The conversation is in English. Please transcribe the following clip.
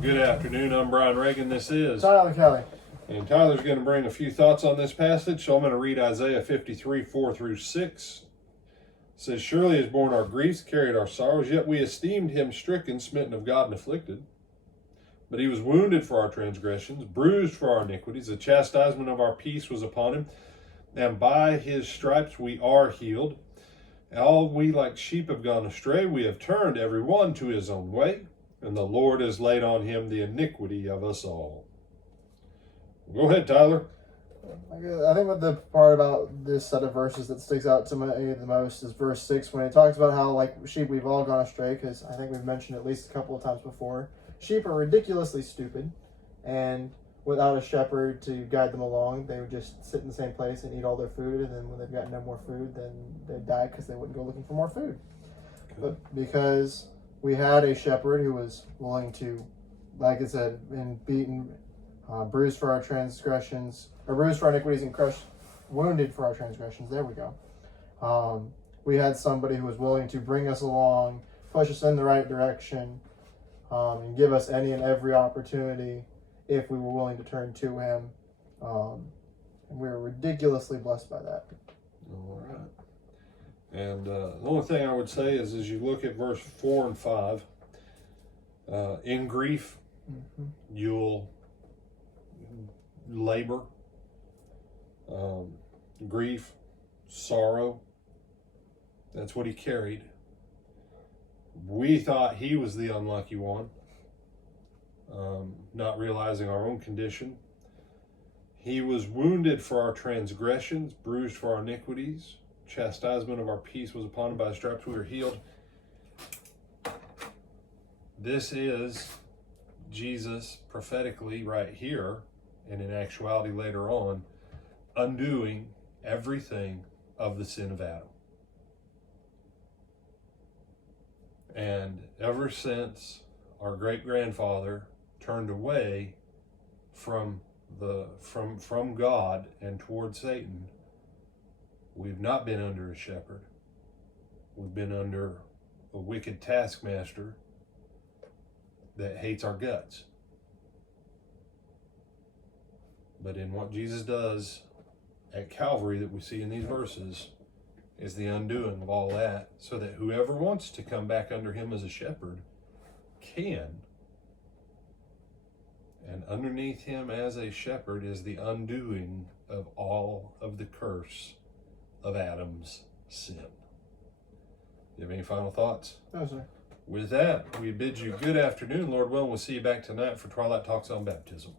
Good afternoon. I'm Brian Reagan. This is Tyler Kelly. And Tyler's going to bring a few thoughts on this passage. So I'm going to read Isaiah 53, 4 through 6. It says, "Surely is borne our griefs, carried our sorrows, yet we esteemed him stricken, smitten of God, and afflicted. But he was wounded for our transgressions, bruised for our iniquities. The chastisement of our peace was upon him, and by his stripes we are healed. All we like sheep have gone astray. We have turned every one to his own way, and the Lord has laid on him the iniquity of us all." Go ahead, Tyler. I think what the part about this set of verses that sticks out to me the most is verse 6, when it talks about how, like sheep, we've all gone astray, because I think we've mentioned at least a couple of times before, sheep are ridiculously stupid, and without a shepherd to guide them along, they would just sit in the same place and eat all their food, and then when they've got no more food, then they'd die because they wouldn't go looking for more food. But because we had a shepherd who was willing to, like I said, been beaten, bruised for our transgressions, or bruised for our iniquities and crushed, wounded for our transgressions. There we go. We had somebody who was willing to bring us along, push us in the right direction, and give us any and every opportunity if we were willing to turn to him. And we were ridiculously blessed by that. All right. And the only thing I would say is, as you look at verse 4 and 5, in grief, you'll labor, grief, sorrow. That's what he carried. We thought he was the unlucky one, not realizing our own condition. He was wounded for our transgressions, bruised for our iniquities. Chastisement of our peace was upon him. By his stripes we were healed. This is Jesus prophetically right here, and in actuality later on, undoing everything of the sin of Adam. And ever since our great-grandfather turned away from God and toward Satan, we've not been under a shepherd. We've been under a wicked taskmaster that hates our guts. But in what Jesus does at Calvary that we see in these verses is the undoing of all that, so that whoever wants to come back under him as a shepherd can. And underneath him as a shepherd is the undoing of all of the curse of Adam's sin. You have any final thoughts? No, sir. With that, we bid you good afternoon. Lord willing, we'll see you back tonight for Twilight Talks on Baptism.